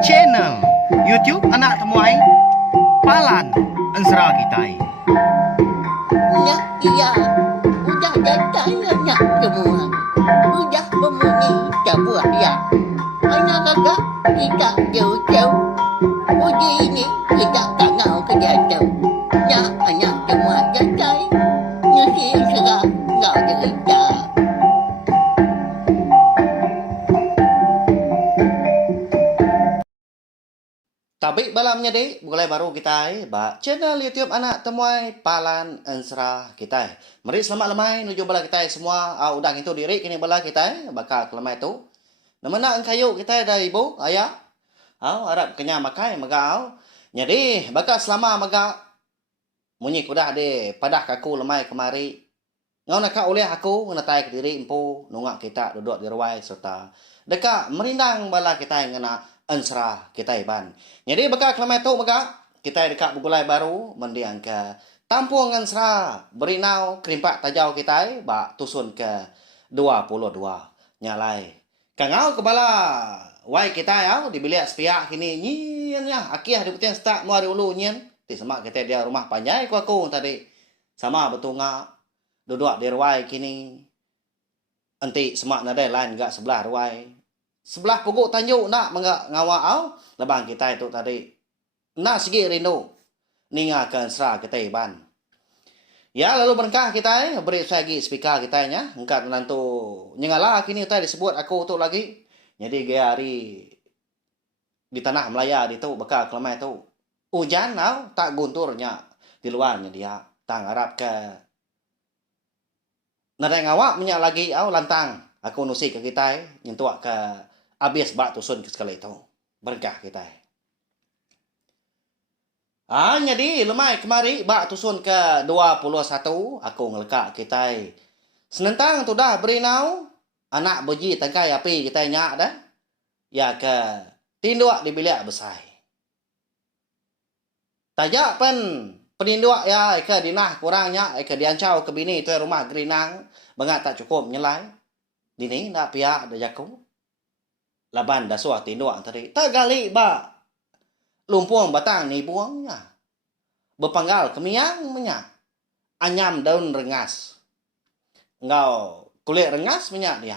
channel YouTube anak temuai Palan Ensra Kitai. Nyak iya, udah datang nyak semua. Udah memenuhi sebuah ya. Anak kakak kita jauh-jauh. Uji ini kita tak mau kerja jauh. Nyak anak semua datang. Nyusi serah nggak cerita. Tapi balamnya deh, mulai baru kita channel YouTube anak temuai Palan Ensra kita. Mari selamat lemai nuju bala kita semua. Udang itu diri kini bala kita bakal kelemai tu. Namana ang kayo kita dari ibu ayah. Harap kenya makai magau. Jadi bakal selama maga munyi kudah de padah kaku lemai kemari. Ngau nak oleh aku natai ke diri empu nungak kita duduk di ruai serta dekat merindang bala kita ngena Ensra kita ban. Jadi bakal kelamai tu maka kita dekat bugulai baru mendiang ke Tampung Ensra berinau kerimpak tajau kita bak tusun ke 22 nyalai. Kangau kebala wai kita ya di bilik sepiak kini nyin ya akiah di putih start mu hari ulu nyin. Ti semak kita dia rumah panjai ku aku tadi. Sama betul ngak duduk di ruai kini. Enti semak nada lain enggak sebelah ruai. Sebelah pokok tanjuk nak ngawau lebang kita itu tadi. Nak segi rindu. Ningakan Ensra kita ban. Ya lalu berkah kita beri lagi speaker kita nya. Engkat nantu nyengala kini tadi disebut aku tu lagi. Jadi gaya hari di tanah Melaya di tu bakal kelamai tu. Hujan tak gunturnya di luarnya dia. Tang harap ke nada ngawak minyak lagi lantang. Aku nusi ke kita nyentuak ke abis bak tusun ke sekali itu. Berkah kita. Jadi lemai kemari bak tusun ke 21. Aku ngelekak kita. Senentang tu dah berinau. Anak beji tangkai api kita nyak dah. Ya ke tinduak di bilik besar. Tajak pen peninduak ya ke dinah kurangnya. Ke diancau ke bini tu rumah gerinang. Bengat tak cukup nyelai. Dini nak pihak dah jaku. Laban dah suah tinduak tadi. Tak gali ba. Lumpuang batang ni buangnya. Berpanggal kemiang minyak. Anyam daun rengas. Ngau kulit rengas minyak dia.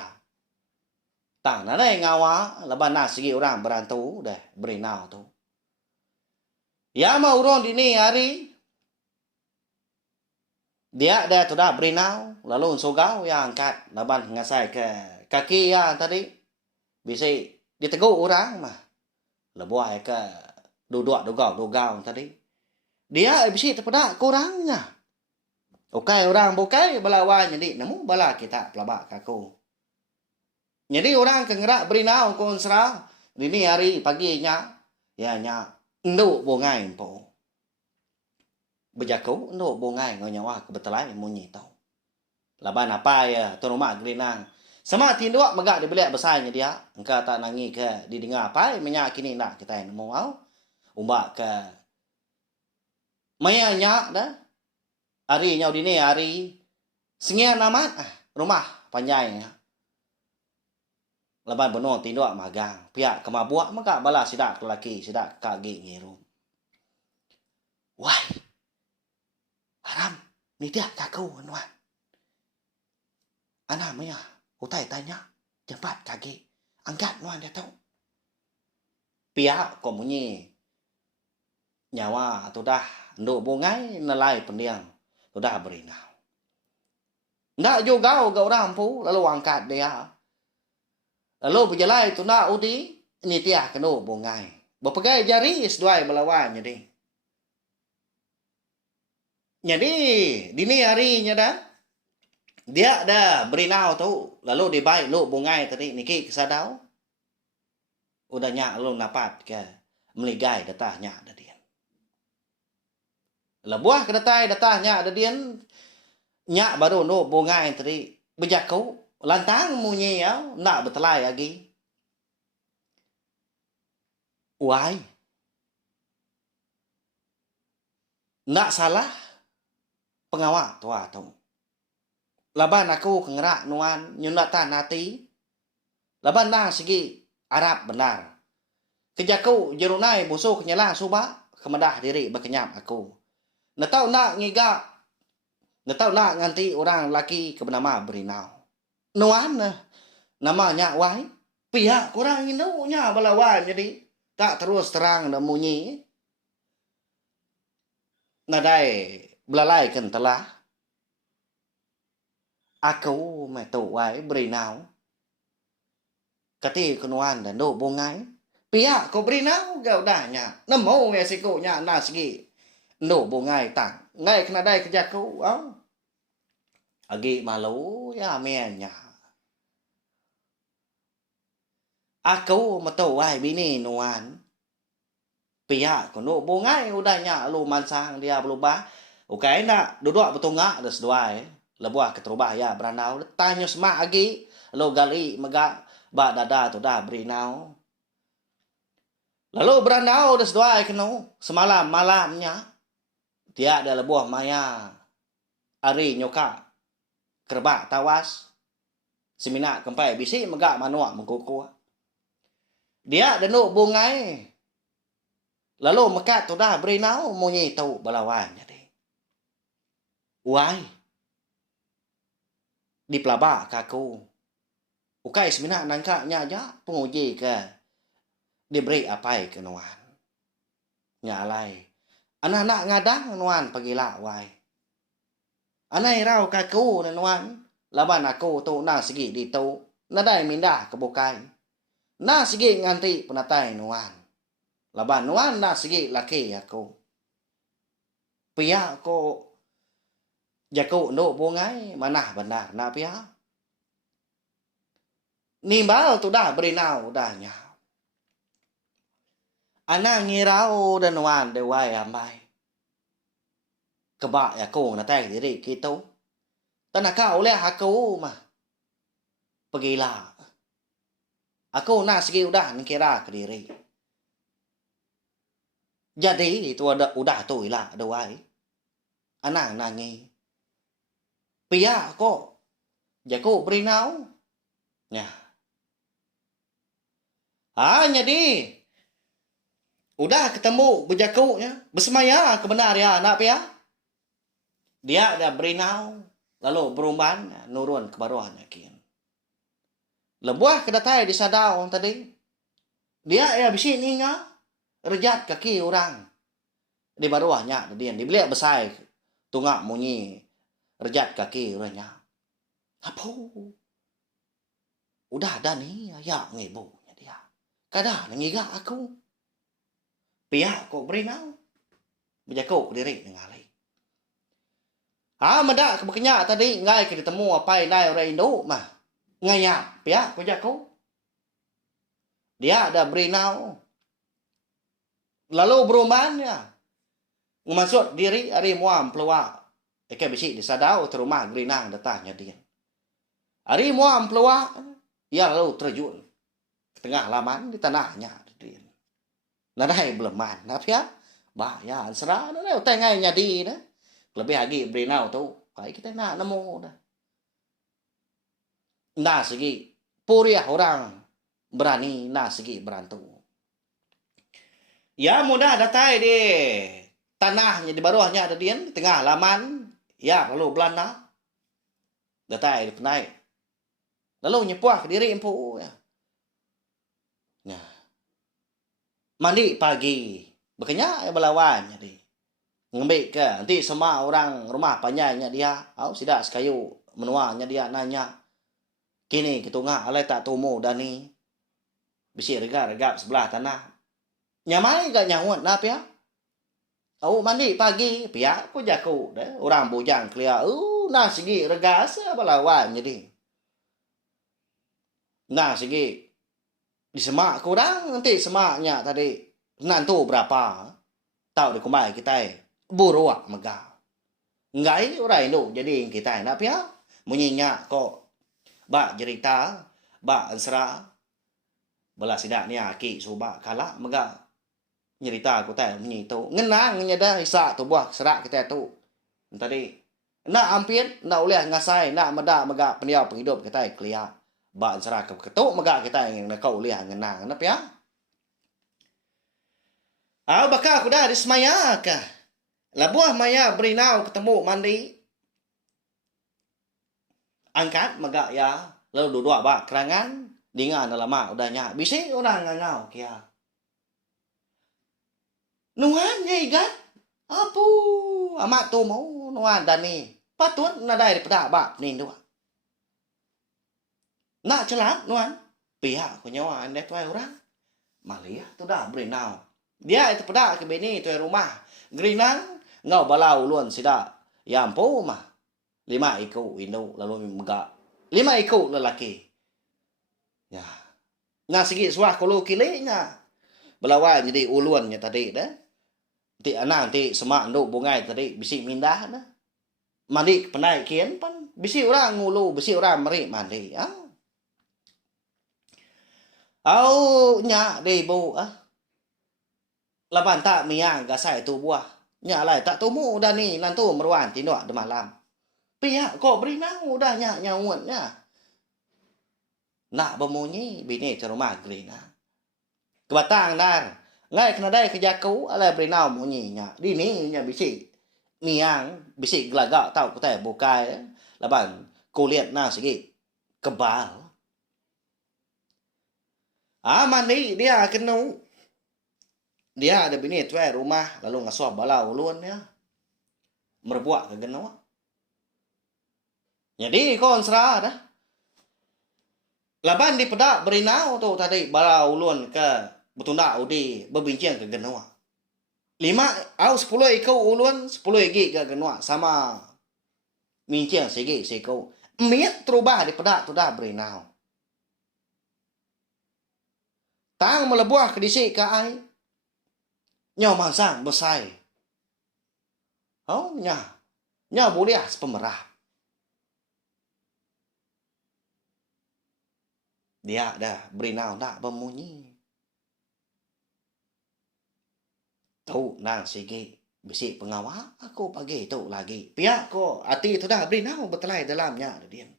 Tang nada ngawa. Laban nak segi orang berantu. Dah berinau tu. Ya mau urun dini hari. Dia dah tu dah berinau. Lalu unsugau yang angkat. Laban ngasai ke kaki ya tadi. Bisa ditegur orang mah. Lebuah ke duduk dugau tadi. Dia bisa terpedak kurangnya. Okai orang bukai balawan jadi namu bala kita pelabak kaku. Jadi orang kengerak berinau ku Ensra. Dini hari paginya. Ya nya nduk bongai po. Bejaku nduk bongai ngonyawa kebetulan munyi tau. Laban apa ya tu rumah gerinang. Sama tinduak megak di bilik besarnya dia. Engkau tak nangi ke didengar apa minyak kini nak kita yang mau. Umbak ke maya nyak dah. Hari nyau dini hari sengian amat rumah panjang. Laban benar tinduak magang. Pihak kemabuak maka bala sidak lelaki sidak kaki ngiru. Wah. Haram. Ni dia kaku anuan. Anak maya. Utai tanya, cepat kaki. Angkat nuan dia tahu. Pihak komunyi. Nyawa tu dah. Nduk bungai nelai pendiang. Tu dah berinau. Ndak juga ke orang pu. Lalu angkat dia. Lalu berjalan tu nak udi. Ini tiah kena bungai. Berpegai jari seduai melawan jadi. Jadi, dini harinya dah. Dia dah berinau tu. Lalu dibaik lu bungai tadi. Niki kesadau. Udah nyak lu napat ke. Meligai datah nyak ada dia. Lebuah ke datah nyak ada dia. Nyak baru lu bungai tadi. Bejaku. Lantang munyi ya. Nak bertelai lagi. Why? Nak salah. Pengawak tua tu. Laban aku kengerak nuan nyunatan hati. Laban nang segi Arab benar. Kejaku jerunai busuk nyala suba kemedah diri berkenyap aku. Natau nak ngiga. Natau nak nganti orang laki ke bernama Berinau. Nuan namanya wai. Pihak kurang inunya balawan jadi tak terus terang dan munyi. Nadai belalai kentelah. Aku tu wai Berinau. Kati kenuan dan do bongai. Pihak ko Berinau gau dahnya. Namo ya sikunya nasgi. No bongai tang. Ngai kena dai kejaku. Agi malu ya menya. Aku tu wai bini nuan. Pihak ko no bongai udahnya lu mansang dia berubah. Okay nak duduk betul ngak des duai. Lebuah keterubah ya Beranau. Tanya semak agi. Lo gali megak. Ba dada tu dah Berinau. Lalu Beranau des duai kenu. Semalam malamnya. Dia ada lebuah maya. Ari nyoka. Kerbak tawas. Semina kempai bisi megak manuak mengkuku. Dia denuk bungai. Lalu mekat tu dah Berinau. Munyi tau balawan jadi. Wai. Di pelabak kaku. Ukai semina nangkaknya aja. Penguji ke. Diberi apai ke nuan. Nyalai. Anak-anak ngadang nuan pagila wai. Anai rau kaku na nuan. Laban aku tu na sigi di tu. Nadai mindah ke bukai. Na sigi nganti penatay nuan. Laban nuan na sigi laki aku. Pia ko. Jaku no bungai manah benar na pia. Nimbal tu dah Berinau dahnya. Anak ngirau dan nuan dewai ambai. Kebak ya ko na tay diri gitu. Tanah kau oleh aku mah. Pergilah. Aku nak segi udah kira ke diri. Jadi itu ada udah tu ilah dewai. Anak nangi. Pia ko. Jaku Berinau. Ya. Jadi. Udah ketemu berjaku ya. Bersemaya kebenar ya anak pia. Dia ada Berinau. Lalu berumban nurun ke bawahnya kian. Lebuah kedatai di sadau tadi. Dia ya bisi ninga. Rejat kaki orang. Di bawahnya dia dibeli besar. Tunggak munyi. Rejat kaki orangnya. Apa? Udah ada nih ya ngibunya dia. Kadang ngiga aku. Pihak kok Berinau. Berjaku diri dengan lain. Mendak kebekenya tadi. Ngai ke ditemu apa yang orang Indo mah. Ngaya. Pihak kok jaku. Dia ada Berinau. Lalu beruman ya. Ngemasuk diri hari muam peluak. Eka bisi di sadau terumah Berinau datangnya dia. Hari muam peluak. Ya lalu terjun. Ke tengah laman di tanahnya. Nadai beleman. Tapi ya. Bahaya. Serah. Nadai tengai nyadi. Lebih lagi Berinau tu. Kayak kita nak nemu. Nah segi. Puriah orang. Berani. Nah segi berantu. Ya mudah datai di. Tanahnya di bawahnya ada dia. Di tengah laman. Ya lalu Belanda. Datai di penai. Lalu nyepuah ke diri empu. Ya. Nah. Mandi pagi. Bekenya ya belawan jadi. Ngambil ke. Nanti semua orang rumah panjangnya dia. Sidak sekayu. Menuanya dia nanya. Kini ketunga alai tak tumu dan ni. Bisi regap sebelah tanah. Nyamai gak nyawat nap ya. Mandi pagi. Pihak ku jaku. Orang bujang kelia. Nah segi regas belawan jadi. Nah segi. Di semak kurang nanti semaknya tadi nantu berapa tahu di kumai kita buruak megah ngai orang Indo jadi kita nak ya munyinya kok bak cerita bak ansra bala sidak ni aki suba kala megah nyerita aku teh munyi tu ngenang nyada isa tu buah serak kita tu tadi nak ampir nak oleh ngasai nak meda megah peniau penghidup kita kelia. Ba ansra ketuk megak kita ingin nak kau lihat ngenang nap ya. Bakal aku dah di semaya kah? Labuah maya berinau ketemu mandi. Angkat magak ya. Lalu dua bak kerangan. Dengan lama udahnya. Bisi orang ngangau kia. Nuan nyai gan. Apu. Amat tu mau nuan dani. Patut nadai daripada bak ni dua. Nak celat nuan. Pihak ku nyawa anda tuai orang. Malia tu dah berinau. Dia itu pada ke bini tuai rumah. Gerinang. Ngau balau luan sida. Yampu mah. 5 ikut Indo lalu megak. 5 ikut lelaki. Ya. Nah sikit suah kalau kiliknya. Belawan jadi uluannya tadi dah. Ti anak ti semak nduk bungai tadi bisi mindah dah. Mandi pandai kian pan. Bisi orang ngulu, bisi orang meri mandi. Au nya dei bu Laban tak miang gasai tu buah. Nya lai tak tumu dah ni nantu meruan tindak de malam. Pihak kok berinang udah nya nyawutnya. Nak bemunyi bini ke rumah gerina. Kebatang dar. Ngai kena dai kerja kau ala berinau munyinya. Dini nya bisi miang bisi gelagak tau ku tai bukai. Laban ku lihat na sikit kebal. Mandi dia kena. Dia ada bini tuai rumah lalu ngasuh balau ulun ya. Merbuak ke genua. Jadi kon serah dah. Laban di pedak berinau tu tadi balau ulun ke betunda udi berbincang ke genua. 5 au 10 ikau ulun 10 igi ke genua sama bincang segi sekau. Miat terubah di pedak tu dah berinau. Tang melebuah ke disik ke ai. Nyaw mangsang besai. Nya boleh sepemerah. Dia dah berinau nak bemunyi. Tahu nang sigi bisi pengawal aku pagi tu lagi. Pihak ko hati tu dah berinau betelai dalamnya dia.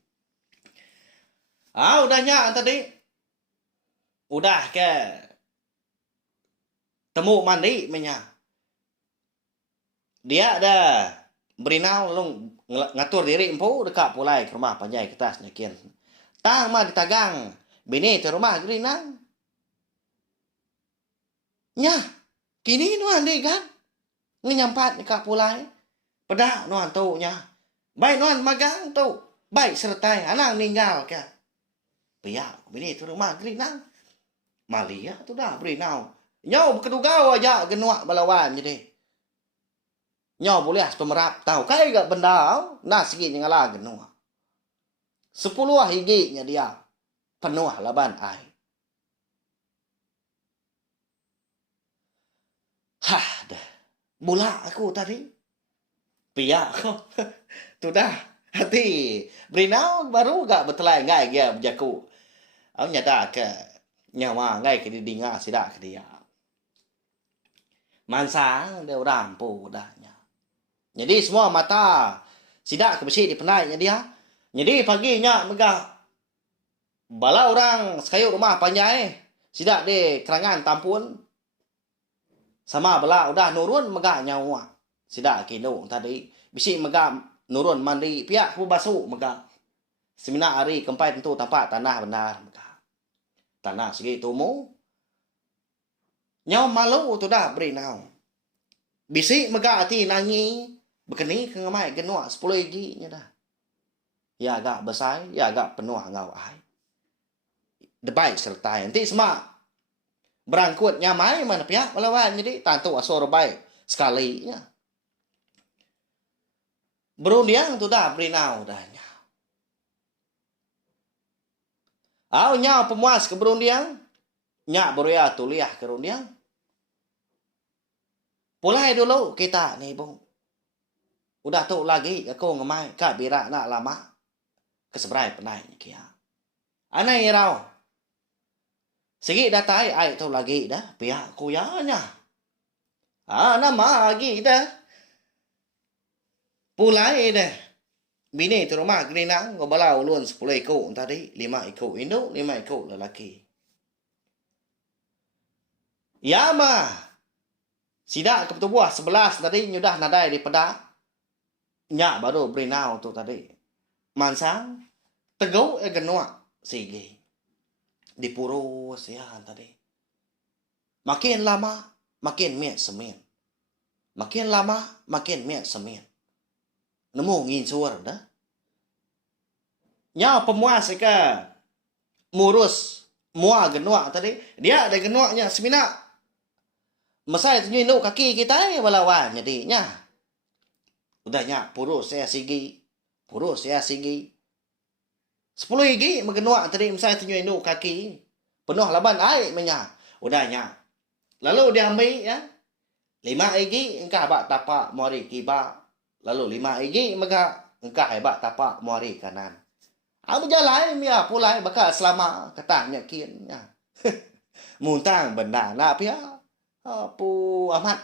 Udahnya tadi. Udah ke temu mandi menya. Dia dah berinau lalu ngatur diri empu dekat pulai ke rumah panjai kertas nyakian. Tang mah ditagang bini ke rumah gerinang. Nya, kini nuan deh kan. Ngenyampat dekat pulai. Pedak nuan tu nya. Baik nuan magang tu. Baik sertai anak ninggal ke. Pihak bini ke rumah gerinang. Malia tu dah berinau. Nyau berkedugau aja genuak balawan jadi. Nyau boleh pemerap tahu kai gak benda nah sikit ngala genuak. 10 higinya dia penuh laban ai. Dah. Mula aku tadi. Pihak tu dah hati berinau baru gak betelai ngai dia berjaku. Aku nyata ke nyawa ngai ke didinga sidak ke dia. Mansang dia rampu dahnya. Jadi semua mata sidak ke besi dipenainya dia. Jadi paginya megah bala orang sekayuk rumah panjai sidak di kerangan tampun sama bala udah nurun megah nyawa. Sidak kino tadi bisi megah nurun mandi pihak ku basuh megah. Semina hari kempai tentu tampak tanah benar megah. Tanah segi tumu. Nyaw malu tu dah berinau. Bisi megah hati nangi. Bekeni ke ngamai genuak 10 igi nya dah. Ya agak besar, ya agak penuh ngau ai. Debai sertai. Nanti semak. Berangkut nyamai mana pihak melawan. Jadi tantu asor baik sekali. Ya. Berundiang tu dah berinau dahnya. Nyaw pemuas ke berundiang. Nyak beruya tuliah ke rundiang. Pulai dulu kita nih bung. Udah tu lagi aku ngemai kak bira nak lama. Keseberai penai kia. Anai rau. Segi datai ai tu lagi dah pihak kuyanya. Nama lagi dah. Pulai dah. Bini tu rumah gerinang ngobalau ulun 10 ikut tadi, 5 ikut induk, 5 ikut lelaki. Ya mah. Sidak ke petubuh 11 tadi nyudah nadai di pedak. Nya baru berinau tu tadi. Mansang tegau genua sige. Dipurus ya tadi. Makin lama makin miet semen. Makin lama makin miet semen. Nemu ngin suar dah. Nya pemuas ke murus mua genua tadi. Dia ada genuanya semina. Masai tu nyinuk kaki kita walawan jadi nya. Udahnya purus saya sigi. Purus saya sigi. 10 gigi mengenua tadi misal tunjuk induk kaki. Penuh laban air menya. Udahnya. Lalu dia ambil ya. 5 gigi engkau bak tapak muari kiba. Lalu 5 gigi maka engkau hebat tapak muari kanan. Aku jalan ya pulai bakal selama katanya kian ya. Muntang benda nak pia. Apu amat.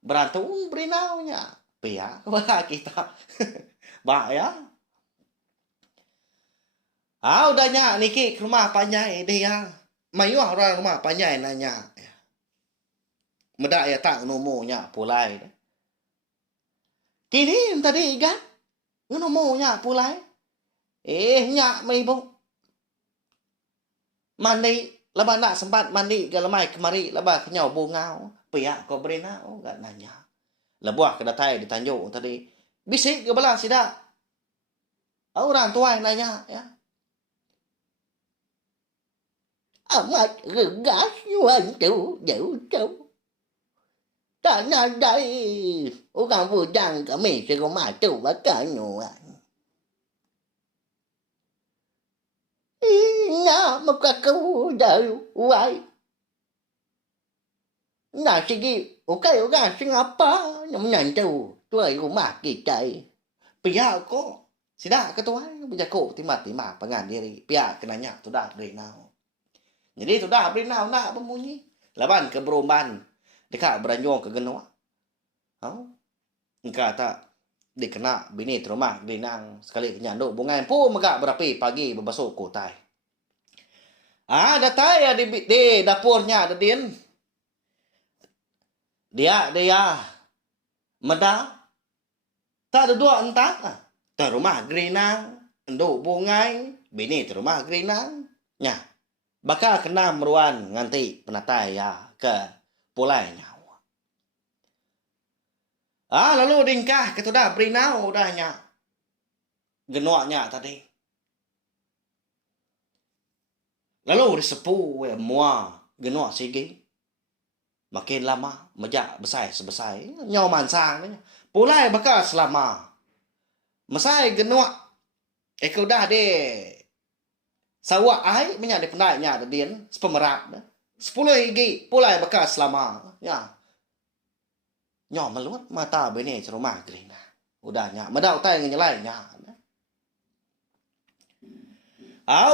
Berantu berinaunya. Pia kepada kita. Bak ya. Udahnya niki ke rumah panjai dia. Mayuah orang rumah panjai nanya. Medak ya tak nomonya pulai. Kini tadi kan. Nomonya pulai. Nyak mai bu. Mandi. Lepas nak sempat mandi ke lemai kemari. Lepas kenyau bungau. Pihak kau berenau. Gak nanya. Lebuah kedatai ditanjuk tadi. Bisik ke belah sidak. Orang tua nanya ya. Amat regas wantu jauh. Tak nadai. Orang bujang kami serumah tu bakal nyuan. Ina muka kau jauh wai. Nah segi, okay orang Singapura yang tu tuai rumah kita. Pihak kau. Sidak ke tuan. Berjaku timah-timah pengan diri. Pihak kenanya tu dah berinau. Jadi tu dah berinau nak berbunyi. Laban ke berumban. Dekat beranjung ke genua. Engkau tak dikena bini terumah berinang. Sekali kenyanduk bungai pun megak berapi pagi berbasuh kotai. Datai di dapurnya ada din. Dia. Meda. Tak ada dua entah. Terumah gerinang. Enduk bungai. Bini terumah gerinang. Nya. Bakal kena meruan nganti penatai ya ke pulai nyawa. Lalu dingkah kita dah berinau dahnya. Genuaknya tadi. Lalu disepu mua genuak sigi. Makin lama mejak besar sebesar. Nyau mansang. Pulai bakal selama. Masai genuak. Kau dah deh. Sawak ai menyak di pendaknya ada din. Sepemerap. 10 gigi pulai bakal selama. Ya. Nyau meluat mata bini serumah gerina. Udahnya. Medau tay ngenyelainya.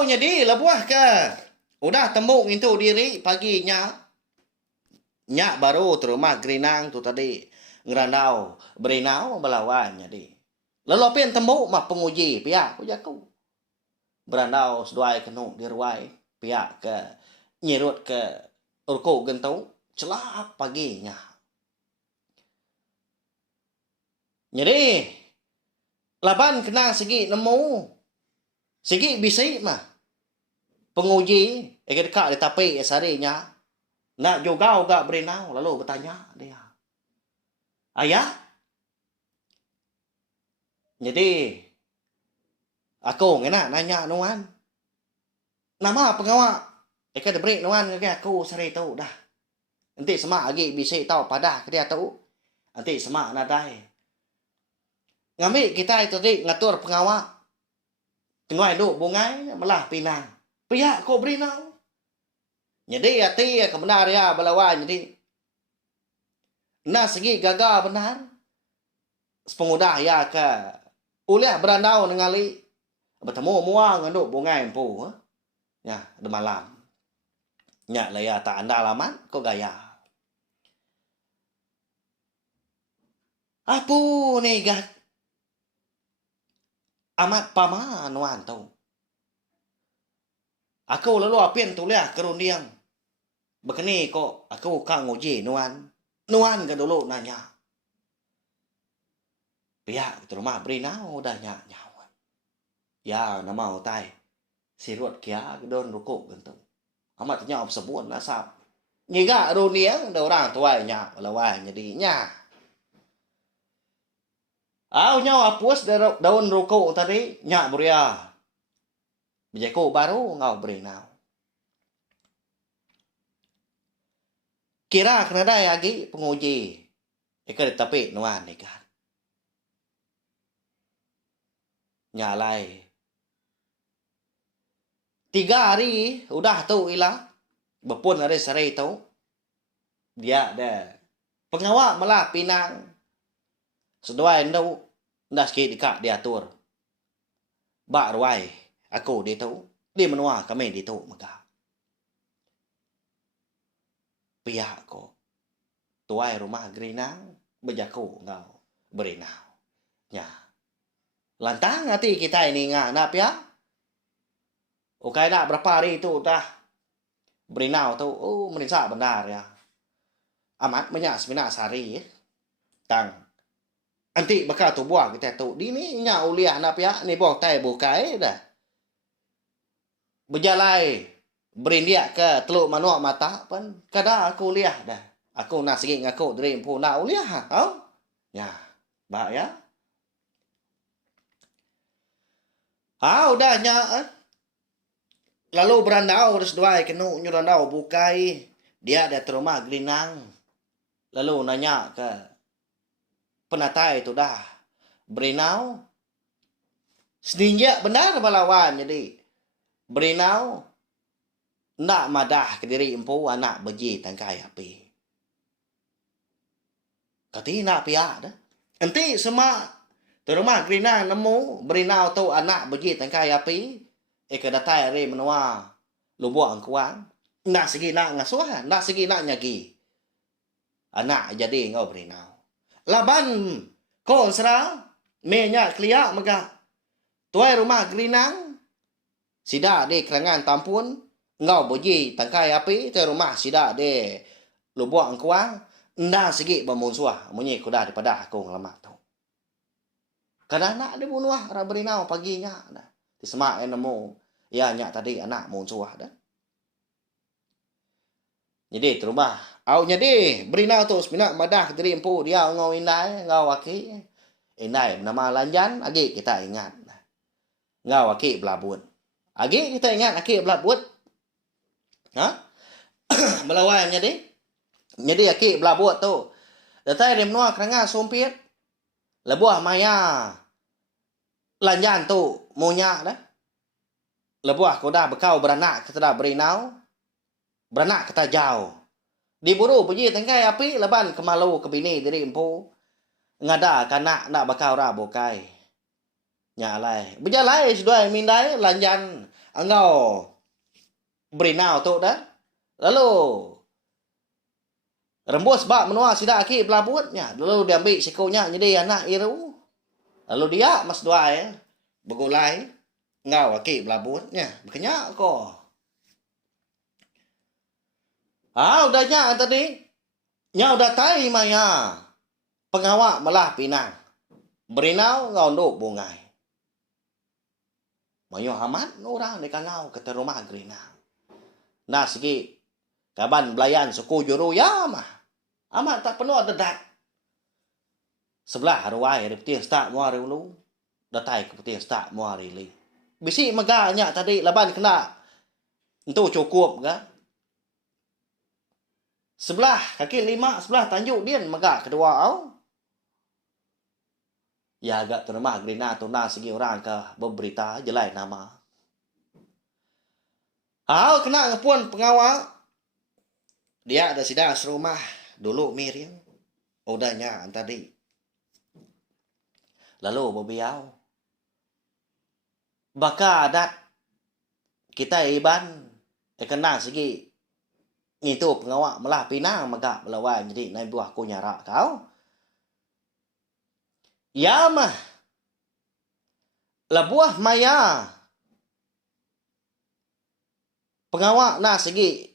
Jadi lebuah ke. Udah tembuk itu diri paginya. Nyak baru terumah gerinang tu tadi. Ngerandau. Berinau belawan jadi. Lalu apa yang tembuk mah penguji. Pihak aku jaku. Berandau seduai kenuk di ruai. Pihak ke. Nyerut ke. Urku gentau. Celap paginya. Jadi. Laban kena segi nemu. Segi bisik mah. Penguji. Dekat di tapi sarinya. Nak juga berenau. Lalu bertanya dia. Ayah. Jadi. Aku ngena nanya nuan. Nama pengawak. Dekat diberi nuan ke aku sari tahu dah. Nanti semak lagi bisik tahu padah ke dia tahu. Nanti semak nadai. Ngambil kita itu tadi ngatur pengawak. Tengah hidup bungai malah pinang. Pihak kau berinau. Jadi hati kebenar ya belawan jadi. Nah segi gagal benar. Sepengudah ya ke. Uliah berandau dengan li. Bertemu muang nganduk bungai empu. Ya, ada malam. Nya lah ya tak anda alamat kau gaya. Apa ni gat? Amat paman wan tau. Aku lalu apian tuliah kerundiang. Begini kok aku kang uji nuan. Nuan ka dulu nanya. Pihak rumah Berinau udah nyawa. Ya, nama utai. Sirut kia don rukuk gantung. Amat nyawab sebuan nasab. Ngiga runia ada orang tua nya lawan jadinya. Nyawa puas daun rukuk tadi nyak buria. Bijako baru ngau Berinau. Kira kena dai lagi penguji. Ika tapi nuan ni kan. Nyalai. 3 hari udah tu ilah. Bepun ada serai tu. Dia ada. Pengawak malah pinang. Seduai ndau. Ndah sikit dikak diatur. Bak ruai. Aku dia tu. Dia menua kami dia tu maka. Pihak ko. Tuai rumah Gerinang. Berjaku ngau. Berinau. Ya. Lantang hati kita ini ngak nak pihak. Okai nak berapa hari tu dah. Berinau tu. Oh menisa benar ya. Amat banyak sebenarnya sehari. Tang. Nanti bakal tu buah kita tu. Di ni nyak uliah nak pihak. Ni buah tay bukai dah. Berjalai. Berindiak ke teluk manuak mata pun. Kadang aku uliah dah. Aku nak sikit ngaku dari empu nak uliah. Tau? Ya. Baik ya. Udah nyak. Lalu berandau terus doai kenu nyurandau bukai. Dia ada terumah Gerinang. Lalu nanya ke penatai itu dah. Berinau. Seninjak benar balawan jadi. Berinau. Nak madah ke diri empu anak beji tangkai api. Kati nak pihak dah. Nanti semua terumah Gerinang nemu. Berinau tu anak beji tangkai api. Eka datai re menua lubuak angkuang. Nak segi nak ngasuh. Nak segi nak nyagi. Anak jadi ngau Berinau. Laban ko serang. Menya keliak maka. Tuai rumah Gerinang. Sida di kerangan tampun. Ngau boji tangkai api. Tuai rumah sida di lubuak angkuang. Nda segi bermunsuah. Munyi kuda daripada aku ngelamat tu. Kadang nak dia bunuh orang Berinau paginya. Semak yang nemu. Ya nyak tadi anak munsuah dah. Jadi terubah. Jadi Berinau tu sebenarnya madah diri empu dia ngau indai. Ngau waki. Indai nama Lanjan. Agi kita ingat. Ngau waki belabut. Agi kita ingat aki belabut. Melawan jadi. Jadi aki belabut tu. Datai dia menua kerana sumpit. Lebuah maya. Lanjan tu munyak dah. Lebuah ko dah bekau beranak kita dah Berinau. Beranak kita jauh. Diburu puji tangkai api leban kemalu ke bini diri empu. Ngada kanak nak bekau ra bokai. Nyalai. Berjalai sudah mindai Lanjan engau Berinau tu dah. Lalu rembus bak menua sidak aki belabutnya. Lalu dia ambil sikonya jadi anak iru. Lalu dia mas dua bergulai. Ngau aki belabutnya. Berkenyak ko. Udah nyak tadi. Nyak udah tai maya. Pengawak malah pinang. Berinau ngau nduk bungai. Mayo amat orang dekat ngau ke rumah Gerinang. Nah segi kaban belayan suku juru ya mah. Amat tak penuh dedak. Sebelah haruai repeti stak muari ulu. Datai ke peti stak muari li. Bisi meganya tadi laban kena. Itu cukup kan? Sebelah kaki 5, sebelah tanjuk dia megak kedua au. Ya agak terima Gerinang tu na segi orang ke berberita jelai nama. Kena ngepun pengawal. Dia ada sidang serumah dulu miring. Udahnya tadi. Lalu bebiau. Baka adat kita iban kena segi ngitu pengawak melah pinang megak melawan jadi naik buah ku nyarak kau. Ya mah. Labuah maya. Pengawak na segi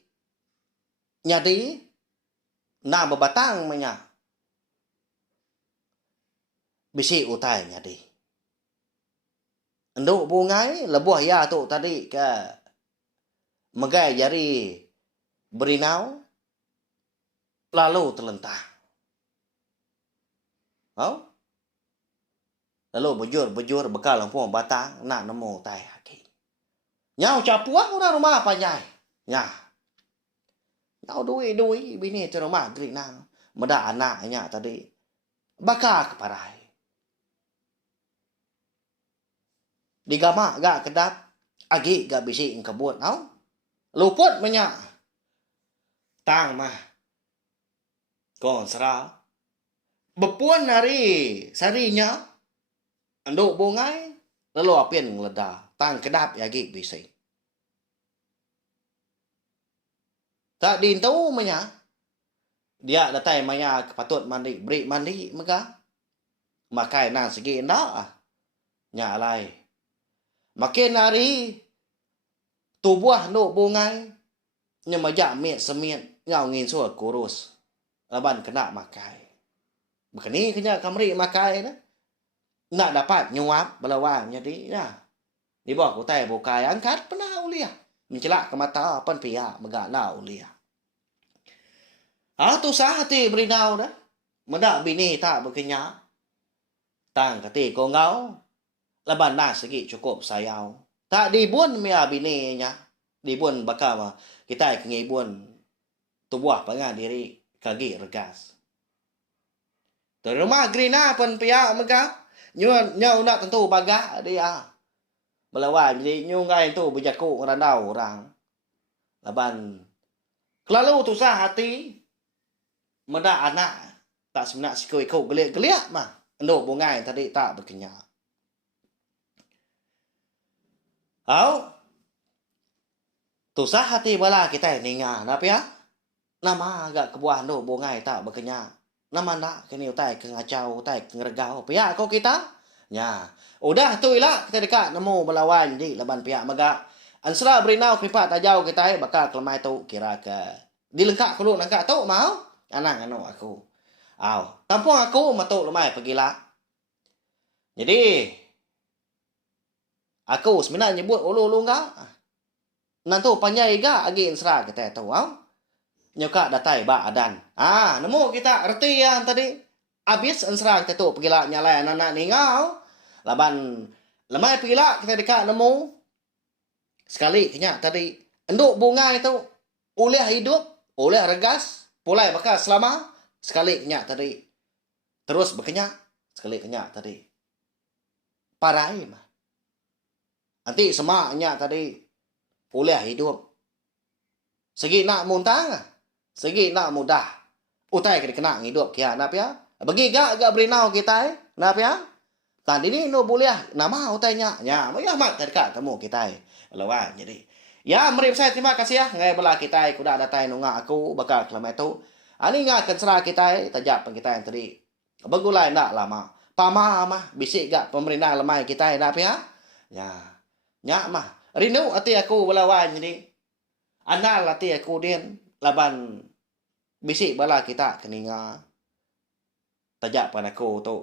nyadi na mabatang manya bisi utai nya di endo bungai lebuh ya tu tadi ke megai jari berinau lalu terlentang. Lalu bujur bekal lampu batang nak nemu tai haki. Nyau capuang orang rumah apa nyai? Nyah. Nyau dui bini tu rumah geri nang. Meda anaknya tadi. Baka keparai. Digama gak kedap. Agi gak bisi kebut. Luput menyak. Tang mah. Kon serah. Bepuan hari sarinya. Anduk bungai. Lalu apian ngeledah. Tang kedap agi bisi. Tak dintahu menyak. Dia datai maya kepatut mandi. Beri mandi mega. Makai nang segi endak. Nyak alai. Makin hari. Tubuh nuk bungai. Nyemajak miet semiet. Ngau ngin suat kurus. Laban kena makai. Begini kena kamri makai dah. Nak dapat nyuap belawang jadi dah. Di bawah kutai bukai angkat pernah uliah. Mencelak ke mata pan pihak megak na uliah. Tu sah hati berinau dah. Mendak bini tak berkenyak. Tang kati ko ngau. Laban nas segi cukup sayau. Tak dibun mia bini nya. Dibun bakal kita kengibun tubuh pangan diri kagi regas. Terima grina pun pihak megak. Nyau nak tentu bagak dia. Melawan jadi nyungai tu berjaku ngerandau orang. Laban. Kelalu tu sah hati. Meda anak. Tak sebenak sikau-ikau geliak-geliak mah. Enduk bungai tadi tak berkenyak. Tu sah hati bala kita ninga. Napa ya? Nama agak kebuah enduk bungai tak berkenyak. Nama nak kini utai kengacau, utai kengergau. Pihak kau kita? Ya. Udah tu ilah kita dekat nemu melawan di laban pihak megak. Ansra berinau kripat tajau kita bakal kelemai tu kira ke. Dilengkak kulo nangkak tu mau? Anang anu aku. Tampung aku matuk lemai pergilah. Jadi aku sebenarnya nyebut ulu-ulu enggak. Nantu panjai ga agi ansra kita tu Nyoka datai ba adan. Nemu kita erti yang tadi. Habis ansra kita tu pergilah nyalai anak-anak ni ngau. Laban lemai pergilah kita dekat nemu. Sekali kenyak tadi. Enduk bunga itu. Oleh hidup. Oleh regas. Pulai bakal selama. Sekali kenyak tadi. Terus berkenyak. Sekali kenyak tadi. Parai mah. Nanti semaknya tadi. Oleh hidup. Segi nak muntang. Segi nak mudah. Utai kena hidup kia. Napa ya? Bagi gak berinau kita. Napa ya? Tadi ni no boleh nama utainya. Ya, ya mak dekat temu kita. Lawan jadi. Ya, mari saya terima kasih ya. Ngai bala kita kuda datai nunga aku bakal kelamai tu. Ani ngak kensra kita tajak peng kita yang tadi. Begulai nak lama. Pama mah bisik gak pemerintah lemai kita napa ya? Ya. Nyak mah. Rindu hati aku belawan jadi. Anal hati aku din laban bisik bala kita keninga. Tajak pan aku tu.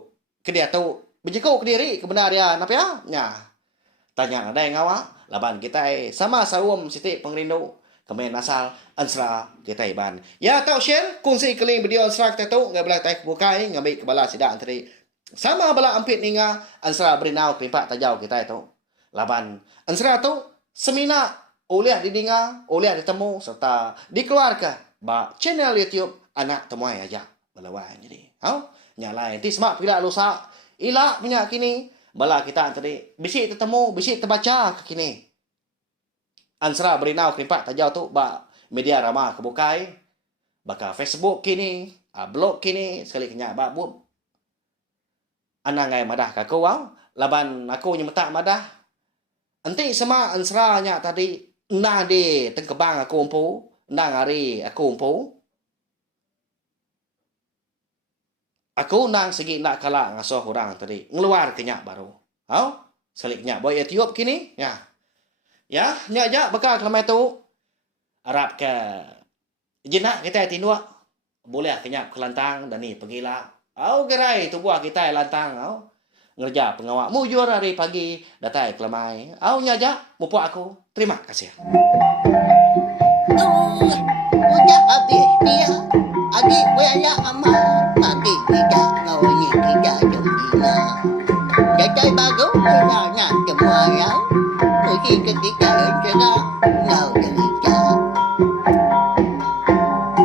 Kedia tu berjekuk ke diri kebenar dia napa ya? Ya. Tanya ada yang ngawa laban kita sama sarum siti pengrindu kemen asal ansra kita iban. Ya tau share kongsi keling video ansra kita tu ngai bala tai bukai ngambil ke bala sidang tadi. Sama bala ampit ninga ansra berinau pimpak tajau kita itu. Laban ansra tu semina oleh didinga, oleh ditemu serta dikeluarkan ba channel YouTube anak temuai aja balawan jadi. Nyalai nanti semak pila lusa ilak punya kini bala kita tadi bisik tertemu, bisik terbaca ke kini. Ansra berinau krimpak tajau tu ba media ramah kebukai. Baka Facebook kini, blog kini sekali kenya ba bu. Anang ngai madah ka kau laban aku nyemetak madah. Enti sama ansra nya tadi nah di tengkebang aku umpu, nang hari aku umpu. Aku nang segi nak kalah ngasuh orang tadi. Ngeluar kenyak baru. Selik kenyak. Boy Etiop kini. Ya. Ya. Nyak jak bekal kelamai tu. Arab ke. Jenak kita tinduak. boleh kenyak ke lantang dan ni pergilah. Au gerai tu buah kita lantang au. Ngerja pengawak mujur hari pagi datai kelemai. Au nyaja mupu aku. Terima kasih. Udah habis dia. Adik buaya amat. Nanti kita ngawani kita jomina. Datai baru nak semua ya. Mungkin ketika yang cerah. Ngau